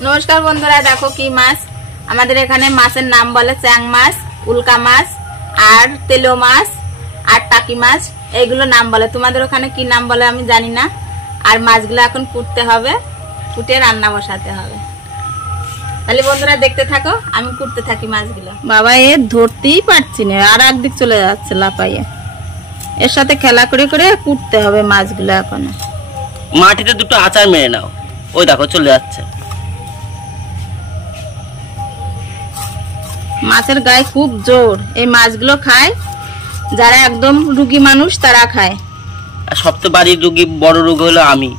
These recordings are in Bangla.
नमस्कार बंधुरा देखो कि माछ आमादेर एखाने माछेर नाम बोले চ্যাং माछ, उल्का माछ और तेलो माछ और टाकी माछ एगुलो नाम बोले। तुम्हादेर ओखाने कि नाम बोले आमी जानि ना। और माछगुलो एखन कुटते हबे, कुटे रान्ना बसाते हबे। ताहले बंधुरा देखते थाको, आमी कुटते थाकी माछगुलो। बाबा ए धरतेई पारछि ना, आर एकदिक चले जाच्छे लाफाइये। एर साथे खेला करे करे कुटते हबे माछगुलो एखन। माटिते दुটো आचार मेरे नाओ, ओई देखो चले जाच्छे। माছের গায়ে খুব জোর, এই মাছগুলো খায় যারা একদম রোগী মানুষ তারা খায়। আর সবচেয়ে বড় রোগী বড় রোগ হলো আমি।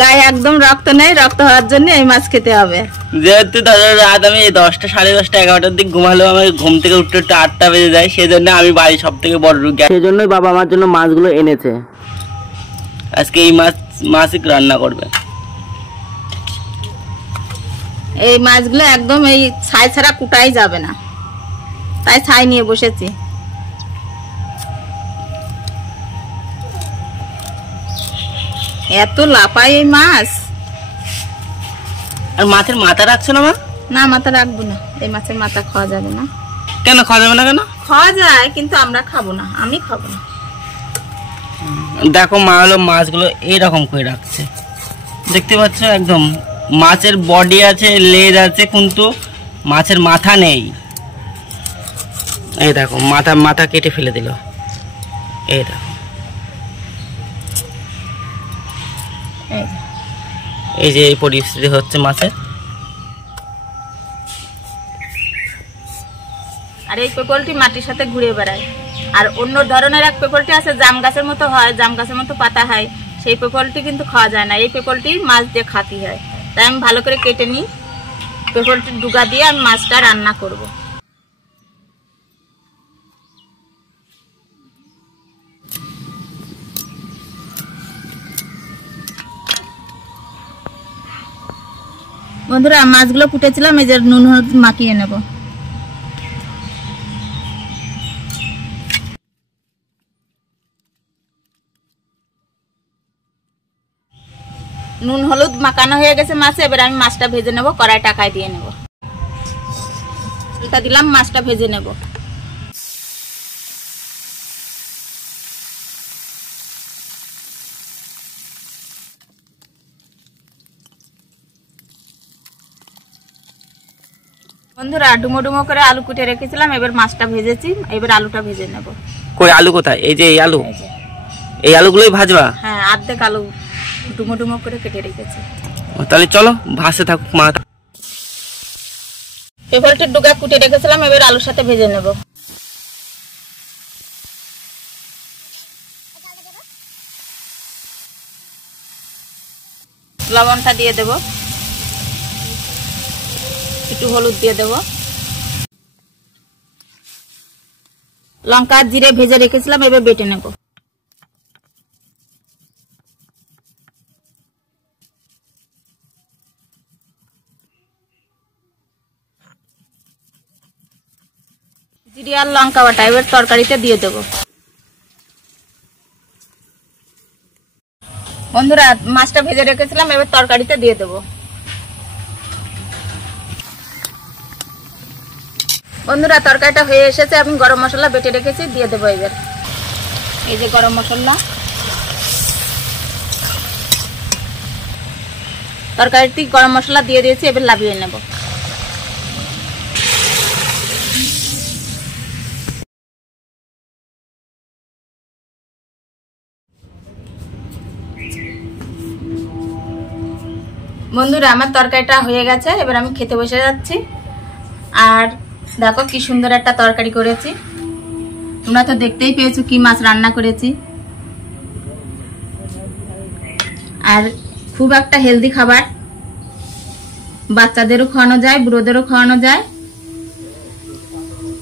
গায়ে একদম রক্ত নেই, রক্ত হওয়ার জন্য এই মাছ খেতে হবে। যেহেতু রাত আমি 10টা, 10:30, 11টার দিকে ঘুমালেও আমার ঘুম থেকে উঠতে 8টা বেজে যায়, সেজন্য আমি বাড়ির সবথেকে বড় রোগী। সেজন্যই বাবা আমার জন্য মাছগুলো এনেছে। আজকে এই মাছই রান্না করবে। এই মাছগুলো একদম এই ছাই ছাড়া কুটাই যাবে না, তাই ছাই নিয়ে বসেছি। এত লাফায় এই মাছ। আর মাছের মাথা রাখছো না মা? না, মাথা রাখবো না। এই মাছের মাথা খাওয়া যাবে না। কেন খাওয়া যাবে না? কেন খাওয়া যায়, কিন্তু আমরা খাবো না, আমি খাবো না। দেখো মা হলো মাছগুলো এইরকম করে রাখছে, দেখতে পাচ্ছ? একদম মাছের বডি আছে, লেজ আছে, কিন্তু মাছের মাথা নেই। এই দেখো মাথা কেটে ফেলে দিল। এই দেখো, এই যে এই পরিস্থিতি হচ্ছে মাছের। আর এই পেপলটি মাটির সাথে ঘুরে বেড়ায়। আর অন্য ধরনের এক পেপলটি আছে, জাম গাছের মতো হয়, জাম গাছের মতো পাতা হয়, সেই পেপলটি কিন্তু খাওয়া যায় না। এই পেপলটি মাছ দিয়ে খাতি হয়। তাই আমি ভালো করে কেটে নিই, পেপলটির ডুগা দিয়ে আমি মাছটা রান্না করব। বন্ধুরা মাছগুলো কুটেছিলাম, এই যে নুন হলুদ মাখিয়ে নেব। নুন হলুদ মাখানো হয়ে গেছে মাছে। এবার আমি মাছটা ভেজে নেব, কড়াই টাকায় দিয়ে নেব। এটা দিলাম, মাছটা ভেজে নেব। বন্ধুরা ডুমো ডুমো করে আলু কুটে রেখেছিলাম, এবার মাছটা ভেজেছি, এবার আলুটা ভেজে নেব। কই আলু কোথায়? এই যে এই আলু, এই আলুগুলোই ভাজবা? হ্যাঁ, অর্ধেক আলু ডুমো ডুমো করে কেটে রেখেছি। তাহলে চলো ভাসে থাকুক মা। পেপলটির ডুগা কুটে রেখেছিলাম, এবার আলুর সাথে ভেজে নেব। লবণটা দিয়ে দেব, একটু হলুদ দিয়ে দেব, লঙ্কা জিরে ভেজে রেখেছিলাম, এবার বেটে নেব। জিরে আর লঙ্কা বাটা এবার তরকারিতে দিয়ে দেব। বন্ধুরা মাছটা ভেজে রেখেছিলাম, এবার তরকারিতে দিয়ে দেব। বন্ধুরা তরকারিটা হয়ে এসেছে, আমি গরম মশলা বেটে রেখেছি, দিয়ে দেবো। এবার এই যে গরম মশলা, তরকারিতে গরম মশলা দিয়ে দিয়েছি, এবার লাভিয়ে নেব। বন্ধুরা আমার তরকারিটা হয়ে গেছে, এবার আমি খেতে বসে যাচ্ছি। আর দেখো কি সুন্দর একটা তরকারি করেছি। তোমরা তো দেখতেই পেয়েছো কি মাছ রান্না করেছি। আর খুব একটা হেলদি খাবার, বাচ্চাদেরও খাওয়ানো যায়, বুড়োদেরও খাওয়ানো যায়।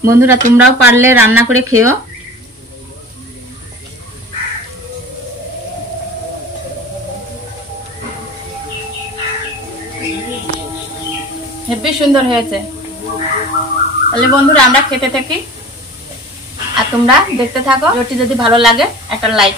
বন্ধুরা তোমরাও পারলে রান্না করে খেও। হেব্বি সুন্দর হয়েছে। তাহলে বন্ধুরা আমরা খেতে থাকি আর তোমরা দেখতে থাকো। ভিডিওটি যদি ভালো লাগে একটা লাইক